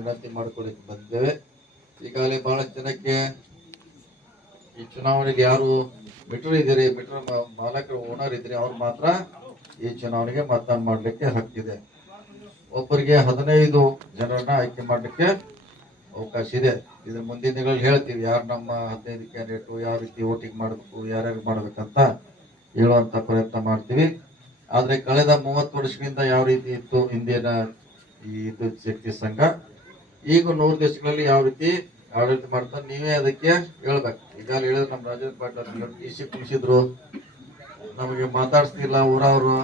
ವಿನಂತಿ ಮಾಡಿಕೊಳ್ಳಿಕ್ಕೆ ಬಂದಿದ್ದೇವೆ. ಈಗಾಗಲೇ ಬಹಳಷ್ಟು ಜನಕ್ಕೆ ಈ ಚುನಾವಣೆಗೆ ಯಾರು ಮೀಟರ್ ಇದ್ದೀರಿ, ಮೀಟರ್ ಮಾಲಕರು ಓನರ್ ಇದ್ರಿ, ಅವ್ರು ಮಾತ್ರ ಈ ಚುನಾವಣೆಗೆ ಮತದಾನ ಮಾಡ್ಲಿಕ್ಕೆ ಹಕ್ಕಿದೆ. ಒಬ್ಬರಿಗೆ 15 ಜನರನ್ನ ಆಯ್ಕೆ ಮಾಡ್ಲಿಕ್ಕೆ ಅವಕಾಶ ಇದೆ. ಇದ್ರ ಮುಂದಿನ ದಿನಗಳಲ್ಲಿ ಹೇಳ್ತೀವಿ ಯಾರು ನಮ್ಮ 15 ಕ್ಯಾಂಡಿಡೇಟ್ ಯಾವ ರೀತಿ ವೋಟಿಂಗ್ ಮಾಡಬೇಕು, ಯಾರ್ಯಾರು ಮಾಡ್ಬೇಕಂತ ಹೇಳುವಂತ ಪ್ರಯತ್ನ ಮಾಡ್ತೀವಿ. ಆದ್ರೆ ಕಳೆದ 30 ವರ್ಷಗಳಿಂದ ಯಾವ ರೀತಿ ಇತ್ತು ಹಿಂದಿನ ಈ ವಿದ್ಯುತ್ ಶಕ್ತಿ ಸಂಘ, ಈಗ 100 ದಿವಸಗಳಲ್ಲಿ ಯಾವ ರೀತಿ ಆಡಳಿತ ಮಾಡ್ತಾರೆ ನೀವೇ ಅದಕ್ಕೆ ಹೇಳ್ಬೇಕು. ಈಗಾಗಲೇ ಹೇಳಿದ್ರೆ ನಮ್ಮ ರಾಜೇಂದ್ರ ಪಾಟೀಲ್ ಟಿಸಿ ಕುಣಿಸಿದ್ರು, ನಮಗೆ ಮಾತಾಡ್ಸ್ತಿಲ್ಲ, ಊರವರು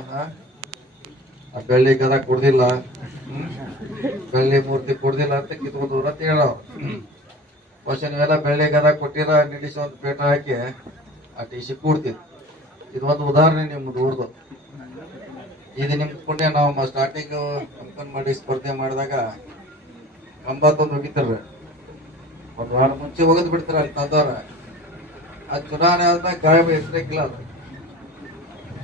ಬೆಳ್ಳಿ ಗದ ಕೊಡ್ದಿಲ್ಲ, ಬೆಳ್ಳಿ ಮೂರ್ತಿ ಕೊಡ್ದಿಲ್ಲ ಅಂತ ಕಿತ್ಕೊಂಡು ಅಂತ ಹೇಳೋ. പക്ഷെ ನೀವೆಲ್ಲ ಬೆಳ್ಳಿ ಗದ ಕೊಟ್ಟಿರ ನಿಲ್ಲಿಸಿ ಒಂದು ಪೇಟ ಹಾಕಿ ಆ ಟಿಸಿ ಕೂಡ್ತೀವಿ. ಇದು ಒಂದು ಉದಾಹರಣೆ ನಿಮ್ದು ಊರ್ದು. ಇದು ನಿಮ್ ಪುಣ್ಯ. ನಾವು ಸ್ಟಾರ್ಟಿಂಗ್ ಕಂಪನ್ ಮಾಡಿ ಸ್ಪರ್ಧೆ ಮಾಡಿದಾಗ ಕಂಬತ್ತೊಂದು ಹೋಗಿತ್ತಾರ್ರಿ, ಒಂದು ವಾರ ಮುಂಚೆ ಹೋಗದ್ ಬಿಡ್ತಾರ ಅಲ್ಲಿ ತಂದವ್ರ. ಆ ಚುನಾವಣೆ ಆದ್ಮೇಲೆ ಗಾಯಬ ಹೆಸರಿಲ್ಲ. ಅದು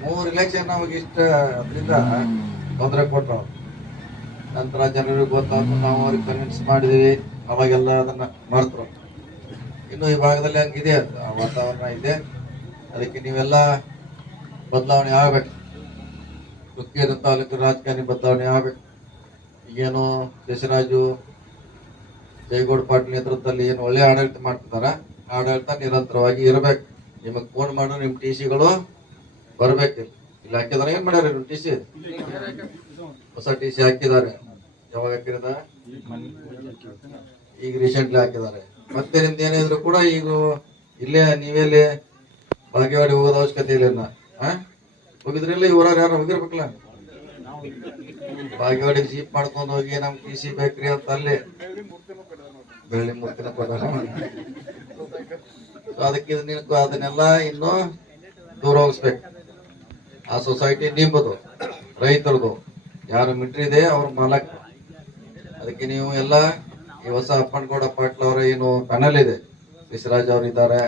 3 ಇಲೆಕ್ಷನ್ ನಮಗೆ ಇಷ್ಟ ಅದರಿಂದ ತೊಂದರೆ ಕೊಟ್ಟರು. ನಂತರ ಜನರಿಗೆ ಗೊತ್ತಾದ್ರು, ನಾವು ಅವ್ರಿಗೆ ಕನ್ವಿನ್ಸ್ ಮಾಡಿದೀವಿ, ಅವಾಗೆಲ್ಲ ಅದನ್ನ ಮಾಡ್ತರು. ಇನ್ನು ಈ ಭಾಗದಲ್ಲಿ ಹಂಗಿದೆ, ವಾತಾವರಣ ಇದೆ. ಅದಕ್ಕೆ ನೀವೆಲ್ಲ ಬದಲಾವಣೆ ಆಗ್ಬೇಕು. ಹುಕ್ಕೇರಿ ತಾಲೂಕು ರಾಜಕಾರಣಿ ಬದಲಾವಣೆ ಆಗ್ಬೇಕು. ಈಗೇನು ದೇಶರಾಜು ಜಯಗೌಡ ಪಾಟೀಲ್ ನೇತೃತ್ವದಲ್ಲಿ ಏನು ಒಳ್ಳೆ ಆಡಳಿತ ಮಾಡ್ತಿದಾರ, ಆಡಳಿತ ನಿರಂತರವಾಗಿ ಇರಬೇಕು. ನಿಮಗ್ ಫೋನ್ ಮಾಡೋ ನಿಮ್ ಟಿಸಿಗಳು ಬರ್ಬೇಕು. ಇಲ್ಲಿ ಹಾಕಿದಾರೆ, ಏನ್ ಮಾಡ್ಯಾರ ನಿಮ್ ಟಿಸಿ? ಹೊಸ ಟಿಸಿ ಹಾಕಿದ್ದಾರೆ. ಯಾವಾಗ ಹಾಕಿದ? ಈಗ ರೀಸೆಂಟ್ಲಿ ಹಾಕಿದ್ದಾರೆ. ಮತ್ತೆ ನಿಮ್ದು ಏನಿದ್ರು ಕೂಡ ಈಗ ಇಲ್ಲೇ ನೀವೆಲ್ಲಿ ಬಾಗೇವಾಡಿ ಹೋಗೋದ ಅವಶ್ಯಕತೆ ಇಲ್ಲ. ಹೋಗಿದ್ರಿಲ್ಲ, ಈ ಊರಾರ ಯಾರು ಹೋಗಿರ್ಬೇಕಲ್ಲ. ಬಾಗೇವಾಡಿಗೆ ಜೀಪ್ ಮಾಡ್ಕೊಂಡು ಹೋಗಿ ನಮ್ ಟಿಸಿ ಬೇಕ್ರಿ ಅಂತ ಅಲ್ಲಿ ಬೆಳ್ಳಿ ಮೂರ್ತಿನ ಕೊಟ್ಟಾರ. ಅದಕ್ಕೆ ಅದನ್ನೆಲ್ಲ ಇನ್ನು ದೂರ ಹೋಗಿಸ್ಬೇಕು. ಆ ಸೊಸೈಟಿ ನಿಂಬುದು, ರೈತರದು. ಯಾರು ಮಿಟ್ರಿ ಇದೆ ಅವ್ರ ಮಾಲಕ್. ಅದಕ್ಕೆ ನೀವು ಎಲ್ಲ ಈ ಹೊಸ ಅಪ್ಪನಗೌಡ ಪಾಟೀಲ್ ಅವರ ಏನು ಪ್ಯಾನಲ್ ಇದೆ, ದೇಶರಾಜ್ ಅವರು ಇದ್ದಾರೆ,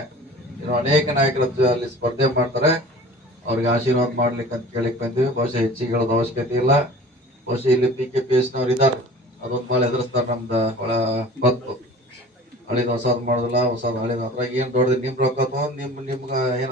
ಇನ್ನು ಅನೇಕ ನಾಯಕರ ಅಲ್ಲಿ ಸ್ಪರ್ಧೆ ಮಾಡ್ತಾರೆ. ಅವ್ರಿಗೆ ಆಶೀರ್ವಾದ ಮಾಡ್ಲಿಕ್ಕೆ ಅಂತ ಕೇಳಿಕ್ ಬಂದಿವಿ. ಬಹುಶಃ ಹೆಚ್ಚಿಗೆ ಹೇಳೋದು ಅವಶ್ಯಕತೆ ಇಲ್ಲ. ಬಹುಶಃ ಇಲ್ಲಿ PKPS ನವ್ರು ಇದ್ದಾರೆ, ಅದೊಂದು ಭಾಳ ಎದುರಿಸ್ತಾರೆ. ನಮ್ದು ಒಳ ಬತ್ತು ಹಳಿದ ಹೊಸದ್ ಮಾಡುದಿಲ್ಲ, ಹೊಸದ್ ಹಳಿದ. ಅದ್ರಾಗ ಏನ್ ದೊಡ್ಡದು ನಿಮ್ ರೊಕ್ಕ ನಿಮ್ಗ ಏನ